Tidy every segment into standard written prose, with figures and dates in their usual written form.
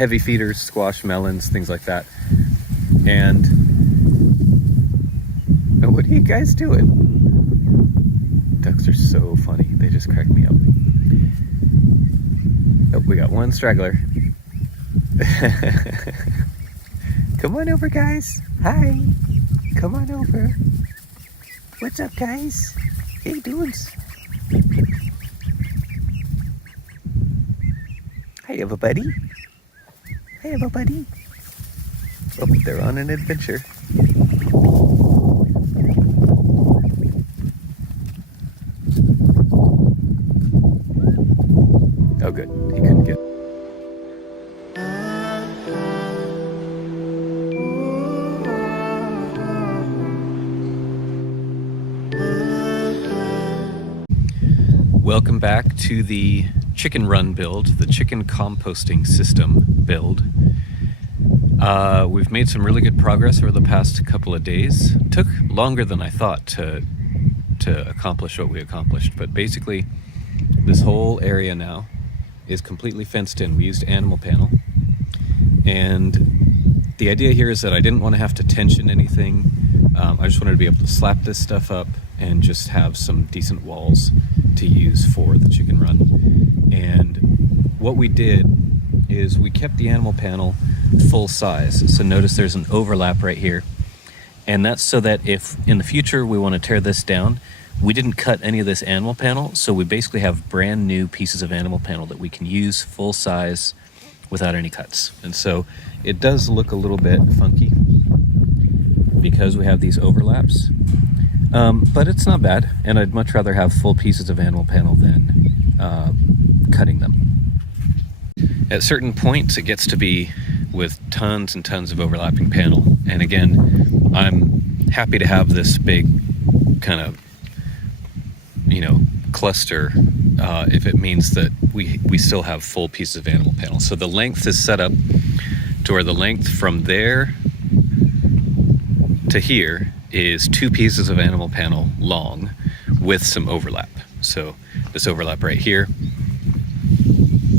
heavy feeders, squash, melons, things like that. And what are you guys doing? Ducks are so funny. They just crack me up. Oh, we got one straggler. Come on over, guys. Hi. Come on over. What's up, guys? How you doing? Hi, everybody. Hi, everybody. Oh, they're on an adventure. Oh, good. He couldn't get. Welcome back to the chicken run build, the chicken composting system build. We've made some really good progress over the past couple of days. It took longer than I thought to accomplish what we accomplished, but basically this whole area now is completely fenced in. We used animal panel, and the idea here is that I didn't want to have to tension anything. I just wanted to be able to slap this stuff up and just have some decent walls to use for the chicken run. And what we did is we kept the animal panel full size. So notice there's an overlap right here. And that's so that if in the future we want to tear this down, we didn't cut any of this animal panel. So we basically have brand new pieces of animal panel that we can use full size without any cuts. And so it does look a little bit funky because we have these overlaps. But it's not bad, and I'd much rather have full pieces of animal panel than cutting them. At certain points, it gets to be with tons and tons of overlapping panel, and again, I'm happy to have this big kind of, cluster if it means that we still have full pieces of animal panel. So the length is set up to where the length from there to here is 2 pieces of animal panel long with some overlap. So this overlap right here.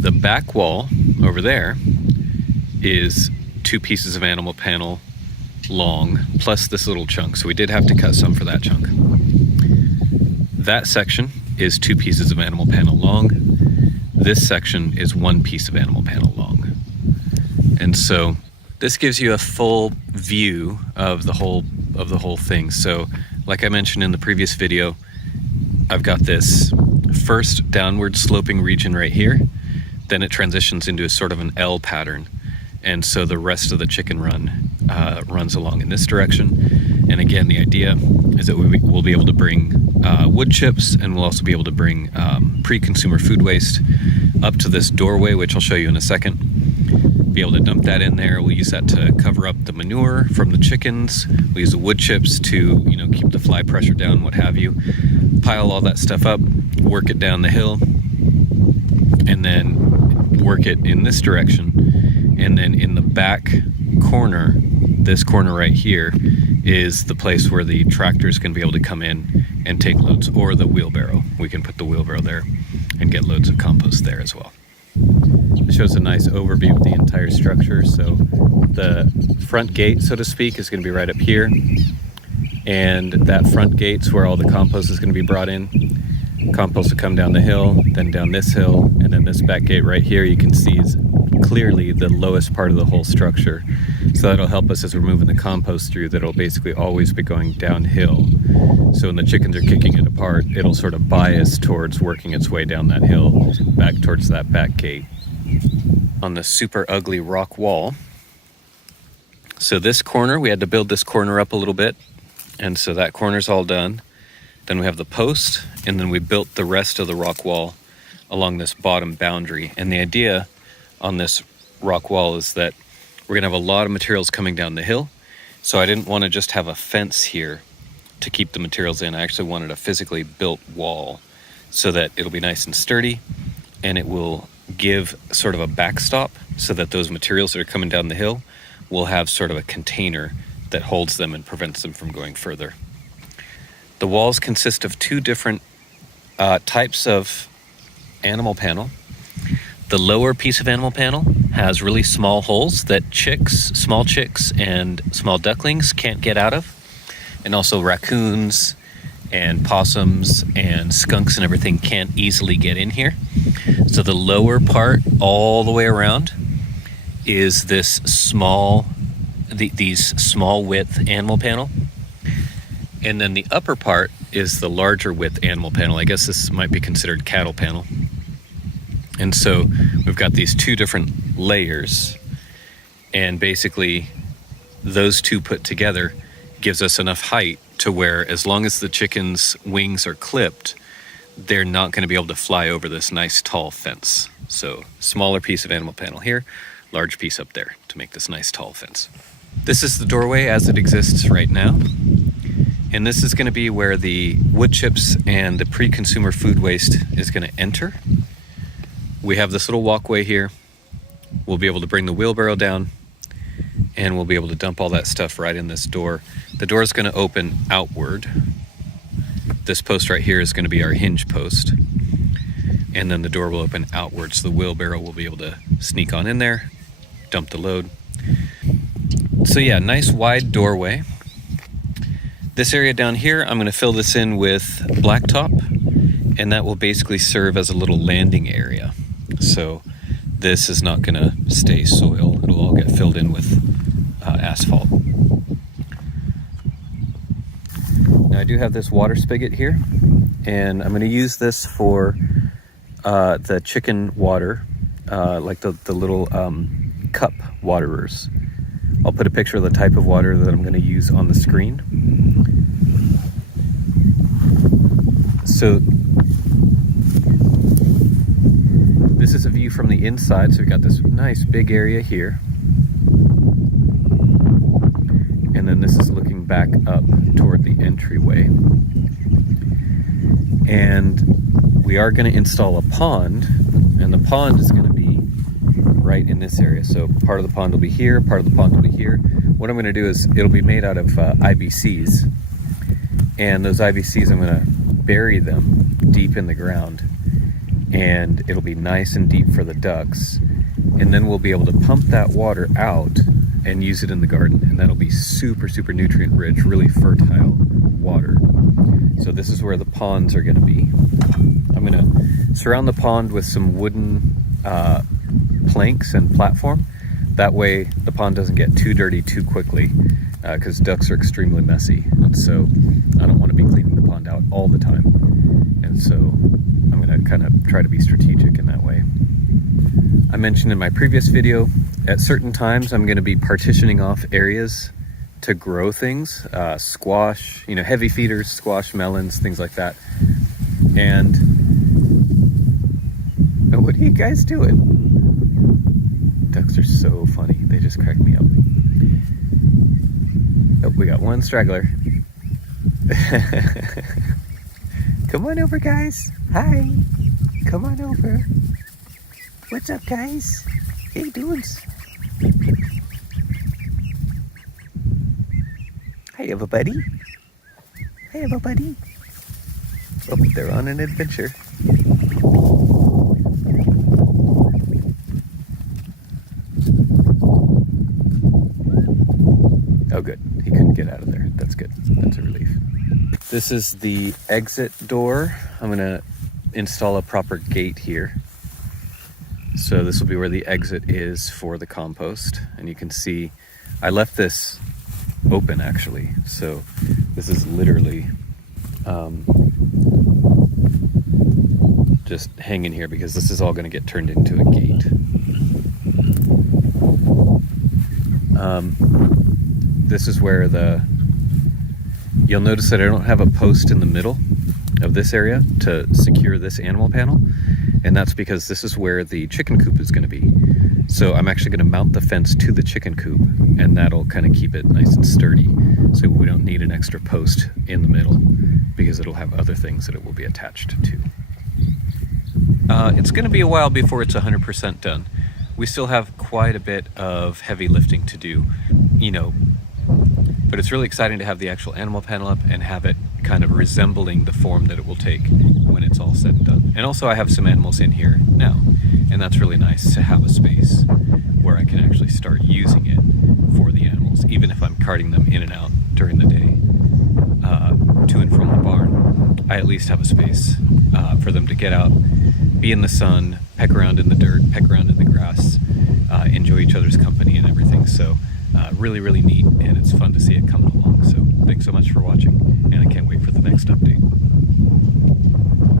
The back wall over there is 2 pieces of animal panel long plus this little chunk. So we did have to cut some for that chunk. That section is 2 pieces of animal panel long. This section is 1 piece of animal panel long. And so this gives you a full view of the whole thing. So like I mentioned in the previous video, I've got this first downward sloping region right here, then it transitions into a sort of an L pattern, and so the rest of the chicken run runs along in this direction. And again, the idea is that we'll be able to bring wood chips, and we'll also be able to bring pre-consumer food waste up to this doorway, which I'll show you in a second. Be able to dump that in there. We'll use that to cover up the manure from the chickens. We'll use the wood chips to, keep the fly pressure down, what have you. Pile all that stuff up, work it down the hill, and then work it in this direction. And then in the back corner, this corner right here, is the place where the tractor is going to be able to come in and take loads, or the wheelbarrow. We can put the wheelbarrow there and get loads of compost there as well. It shows a nice overview of the entire structure. So the front gate, so to speak, is going to be right up here, and that front gate's where all the compost is going to be brought in. Compost will come down the hill, then down this hill, and then this back gate right here you can see is clearly the lowest part of the whole structure. So that'll help us as we're moving the compost through, that it'll basically always be going downhill. So when the chickens are kicking it apart, it'll sort of bias towards working its way down that hill, back towards that back gate. On the super ugly rock wall. So this corner, we had to build this corner up a little bit, and so that corner's all done. Then we have the post, and then we built the rest of the rock wall along this bottom boundary. And the idea on this rock wall is that we're gonna have a lot of materials coming down the hill, so I didn't want to just have a fence here to keep the materials in. I actually wanted a physically built wall so that it'll be nice and sturdy, and it will give sort of a backstop so that those materials that are coming down the hill will have sort of a container that holds them and prevents them from going further. The walls consist of 2 different types of animal panel. The lower piece of animal panel has really small holes that small chicks and small ducklings can't get out of. And also raccoons and possums and skunks and everything can't easily get in here. So the lower part all the way around is this these small width animal panel. And then the upper part is the larger width animal panel. I guess this might be considered cattle panel. And so we've got these two different layers, and basically those two put together gives us enough height to where, as long as the chicken's wings are clipped, they're not going to be able to fly over this nice tall fence. So smaller piece of animal panel here, large piece up there to make this nice tall fence. This is the doorway as it exists right now. And this is going to be where the wood chips and the pre-consumer food waste is going to enter. We have this little walkway here. We'll be able to bring the wheelbarrow down, and we'll be able to dump all that stuff right in this door. The door is going to open outward. This post right here is going to be our hinge post. And then the door will open outward, so the wheelbarrow will be able to sneak on in there, dump the load. So yeah, nice wide doorway. This area down here, I'm going to fill this in with blacktop, and that will basically serve as a little landing area. So this is not going to stay soil. It'll all get filled in with asphalt. Now I do have this water spigot here, and I'm going to use this for the chicken water, like the little cup waterers. I'll put a picture of the type of water that I'm going to use on the screen. So this is a view from the inside. So we've got this nice big area here. And then this is looking back up toward the entryway. And we are going to install a pond, and the pond is going to be right in this area. So part of the pond will be here, part of the pond will be here. What I'm going to do is, it'll be made out of IBCs, and those IBCs, I'm going to bury them deep in the ground, and it'll be nice and deep for the ducks, and then we'll be able to pump that water out and use it in the garden, and that'll be super nutrient rich, really fertile water. So this is where the ponds are going to be. I'm going to surround the pond with some wooden planks and platform. That way the pond doesn't get too dirty too quickly, because ducks are extremely messy, and so I don't want to be cleaning the pond out all the time. And so I'm going to kind of try to be strategic in that way. I mentioned in my previous video, at certain times I'm going to be partitioning off areas to grow things, squash, heavy feeders, squash, melons, things like that. And what are you guys doing? Ducks are so funny. They just crack me up. Oh, we got one straggler. Come on over, guys. Hi. Come on over. What's up, guys? How you doing? Hi, everybody. Hi, everybody. Oh, they're on an adventure. Oh, good. He couldn't get out of there. That's good. That's a relief. This is the exit door. I'm going to install a proper gate here. So this will be where the exit is for the compost. And you can see I left this open, actually. So this is literally just hanging here, because this is all going to get turned into a gate. This is where you'll notice that I don't have a post in the middle of this area to secure this animal panel, and that's because this is where the chicken coop is going to be. So I'm actually going to mount the fence to the chicken coop, and that'll kind of keep it nice and sturdy, so we don't need an extra post in the middle, because it'll have other things that it will be attached to. It's going to be a while before it's 100% done. We still have quite a bit of heavy lifting to do, but it's really exciting to have the actual animal panel up and have it kind of resembling the form that it will take when it's all said and done. And also I have some animals in here now, and that's really nice to have a space where I can actually start using it for the animals, even if I'm carting them in and out during the day to and from the barn. I at least have a space for them to get out, be in the sun, peck around in the dirt, peck around in the grass, enjoy each other's company and everything. So really, really neat, and it's fun to see it coming along. So thanks so much for watching, and I can't wait for the next update.